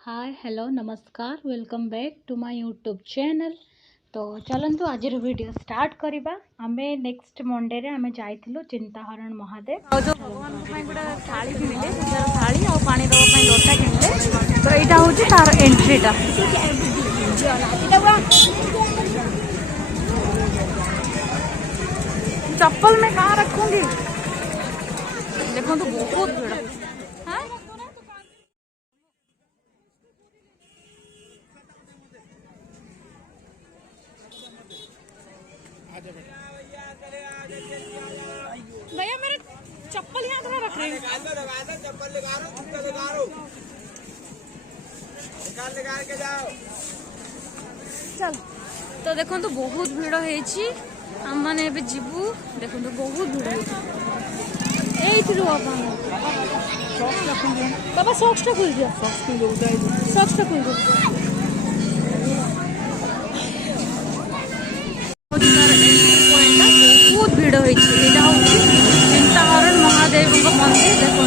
हाय hello नमस्कार welcome back to my YouTube channel. तो चलतु आज वीडियो स्टार्ट करवा। आमे नेक्स्ट मंडे रे आमे जाइथिलु चिंताहरण महादेव जो भगवान गोटे थाली किଣିले पूजार थाली आ पानी दवा लोटा किଣିले। तो यहाँ हूँ तार एंट्रीटा चप्पल में कहाँ रखूंगी। देखो तो बहुत भीड़ है। भैया मेरे चप्पल यहाँ थोड़ा रख रहे चल। तो देखो तो बहुत भीड़ है आम मैंने जीवु। देखो तो बहुत भीड़ बाबा सॉक्सटा खोल दिया। सॉक्सटा खोल दिया। बहुत भीड़ हो चिंताहरण महादेव मंदिर। देखो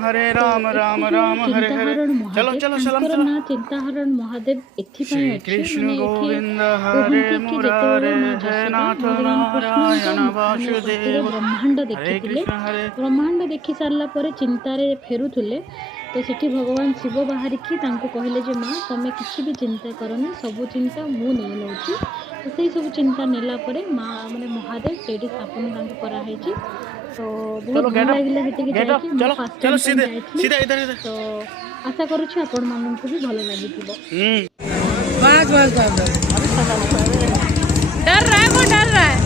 हरे राम राम राम हरे हरे। चलो चलो चलो ना चिंताहरण महादेव श्री कृष्ण गोविंद हरे मुरारे जय नाथ नारायण वासुदेव ब्रह्मांड देखी ब्रह्मांड देखी सारा पर चिंतार फेरुले। तो सेठी भगवान शिव बाहर की कहले जे माँ तुम्हें किसी भी चिंता करनी सब चिंता मु नहीं नौची। तो से सब चिंता नेला परे माँ माने महादेव से स्थापन कराई। तो बहुत भल लगे तो आशा करुच्छी आपण मानू भी भल लगी। डर रहा है वो डर रहा है।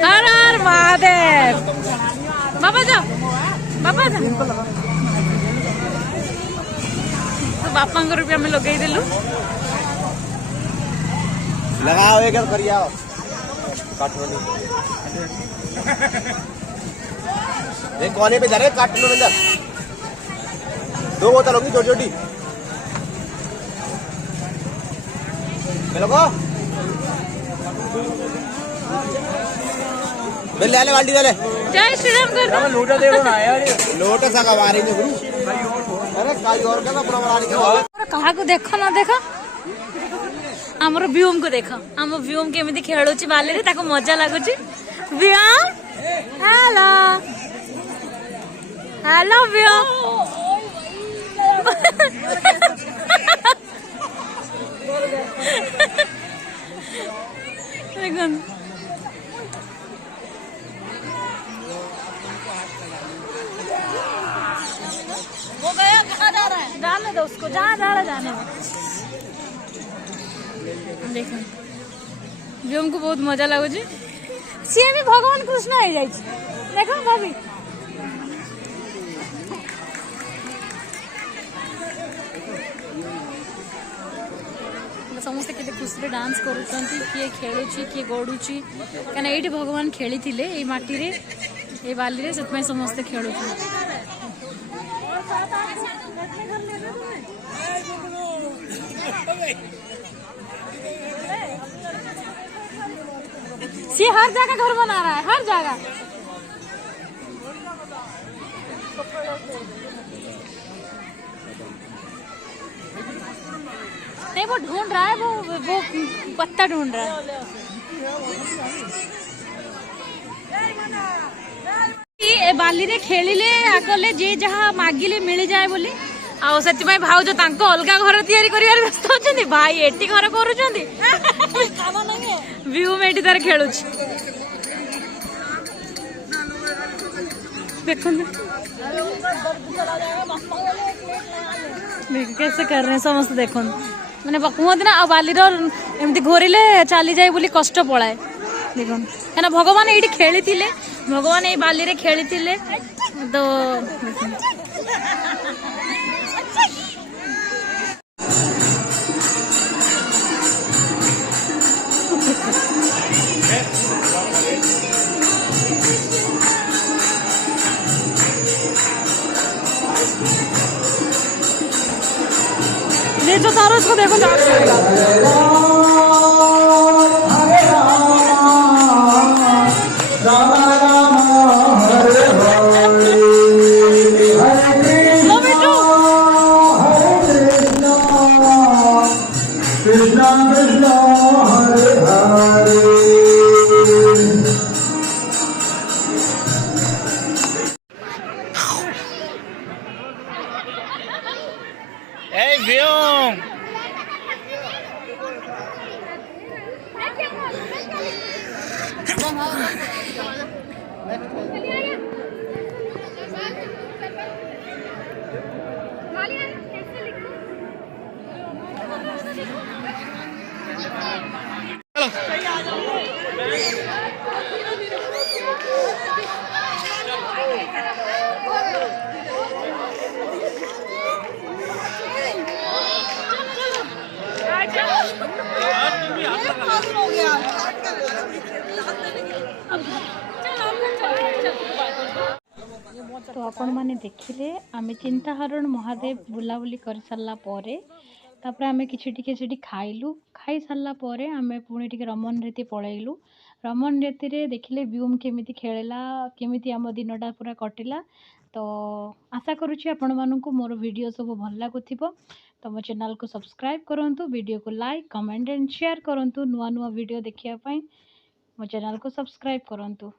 हर हर महादेव। बाबा जाओ बाबा जाओ। तो बापा को रुपया में लगे देलु लगाओ एक करिए आओ काटवानी एक कोने पे जा रहे काट लो अंदर। दो बोतल होगी छोटी छोटी को ले ले बाल्टी ले। जय श्री राम कर दो। लोटा देखो ना यार लोटा सा कवा रही है गुरु। अरे काई और का अपना बना रही है। कहा को देखो ना देखो हमर व्यूम को देखो। हम व्यूम केमिति खेलुची बाले रे ताको मजा लागुची। व्यूम हेलो हेलो व्यूम। वो गया कहाँ जा रहा है। जाने दो उसको जहाँ जा रहा जाने दो। देखो व्योम को बहुत मजा लगुच। सी भी भगवान कृष्ण हो जाए। देखो भाभी समस्ते केते खुशी डांस करुँच किए खेलुची किए गड़ुची क्या ये भगवान खेली थे ये माटी रे ये बाली रे से समस्ते खेलु। सी हर जगह घर बना रहा है हर जगह। नहीं वो ढूंढ रहा है वो पत्ता ढूंढ रहा है। बाली रे खेलिले आकले जे जहाँ मागिले मिल जाए बोली ଆଉ ସେଥିପାଇଁ ଭାଉଜ ତାଙ୍କ ଅଲଗା ଘର ତିଆରି କରିବାରେ ବ୍ୟସ୍ତ ଅଛନ୍ତି, ଭାଇ ଏଠି ଘର କରୁଛନ୍ତି। ଭ୍ୟୁମ୍ ଏଠି ତାର ଖେଳୁଛି, ଦେଖନ୍ତୁ कैसे कर रहे हैं समस्त देखुन मैंने कहते ना बालीर एमती घोरिले चली जाए बोली कष्ट पलाए देखुन क्या भगवान ये खेली भगवान ये बाली खेली तो ये जो तारो इसको देखो कृष्णा कृष्णा हरे हरे Hey, Vyom! तो आपण मैंने देखिले आमे चिंताहरण महादेव बुलाबुली कर सारा पर तापर आमे किछि टिके सेठी खाइलु खाई सारा पर आमे पुणी टिके रमन रीति पळैलु रमन रीति रे देखिले व्यूम केमिति खेळला केमिति आम दिनटा पूरा कटिला। तो आशा करुछि आपण मानकु मोर वीडियो सब भल लागुथिबो। तो मो चैनल को सब्सक्राइब करंतु, वीडियो को लाइक कमेंट एंड शेयर करंतु, नुआ नुआ वीडियो देखिया पई मो चैनल को सब्सक्राइब करंतु।